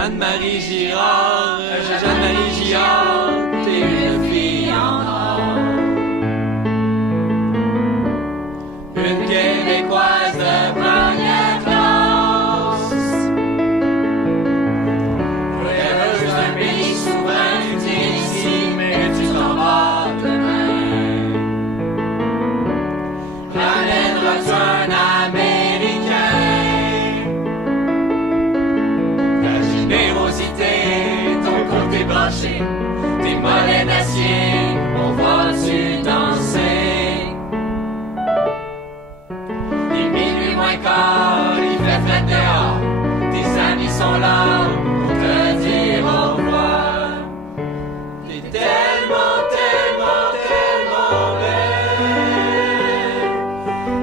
Anne-Marie Girard, Jeanne-Marie Girard, t'es une fille en or. Une Québécoise de première classe. Rêveuse d'un pays souverain, tu t'es ici, mais tu t'en vas demain. Ramèneras-tu un Américain? Ton côté branché, tes mollets d'acier, on va-tu danser? Il est minuit moins quart, il fait frais dehors, tes amis sont là pour te dire au revoir. T'es tellement, tellement, tellement belle,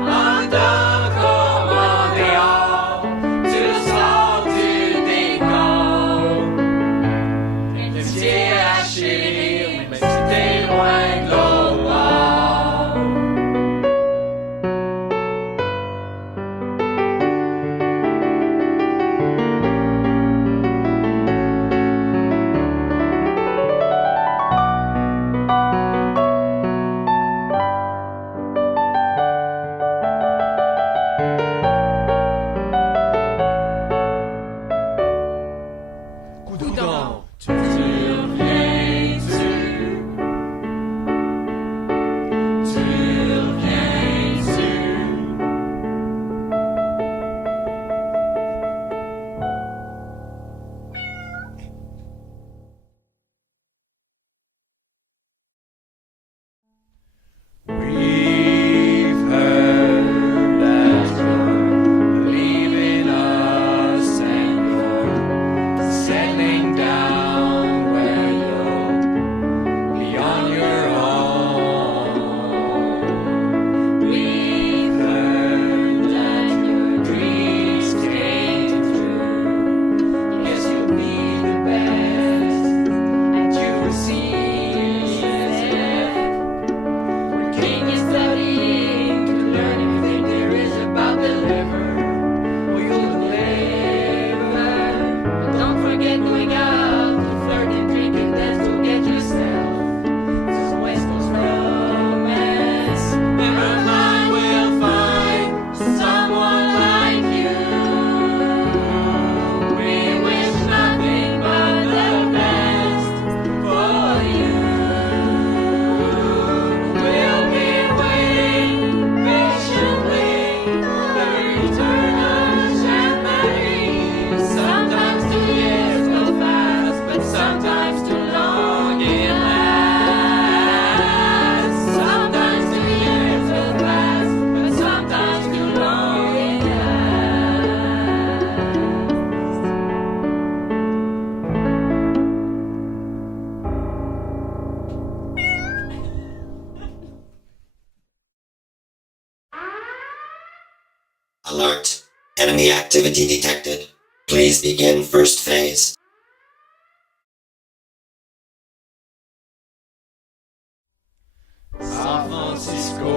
en dedans comme en dehors, tu sors du décor. À chérir, même si t'es loin de l'autre bord. Coudon, tu We've heard that you're leaving us and you're settling down where you'll be on your own. We've heard that your dreams came true. Guess you'll be the best at your King is studying to learn everything there is about the liver. Or you'll deliver. But don't forget going out to flirt and drink and dance to get yourself some West Coast romance. Never mind, we'll find someone like you. We wish nothing but the best for you. We'll be waiting patiently the return of Jeanne-Marie. Sometimes 2 years go fast, but sometimes too long it lasts. Sometimes 2 years go fast, but sometimes too long it lasts. Alert. Enemy activity detected. Please begin first phase. San Francisco,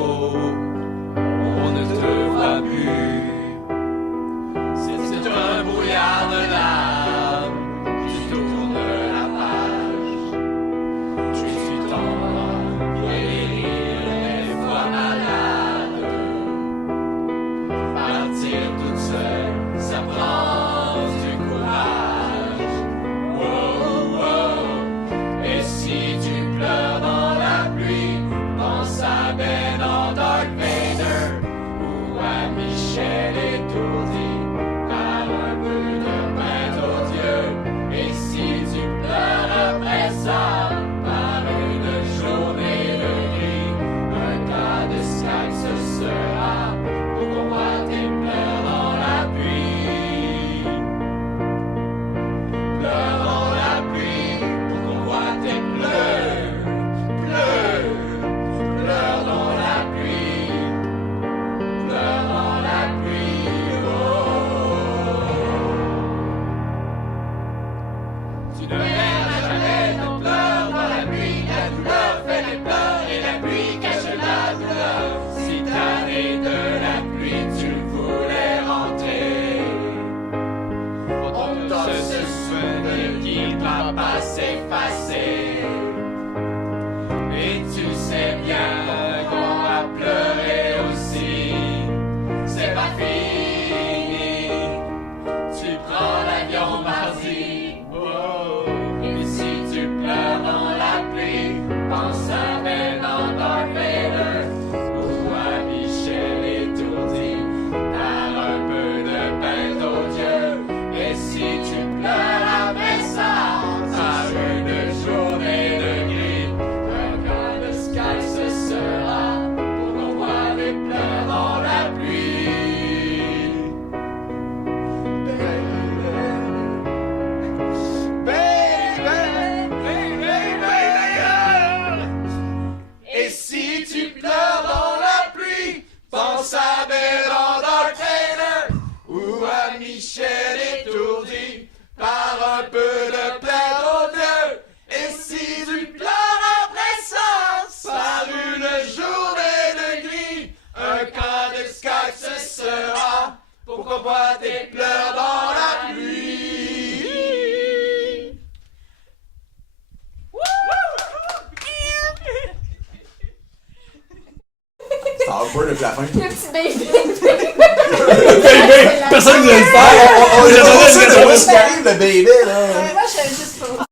on ne te voit plus. C'est un brouillard de larmes, tu tournes la page. Tu t'en awkward depuis la fin. Le petit baby. Personne ne veut le faire! On J'attendais a ce que ce qui arrive, le bébé, là.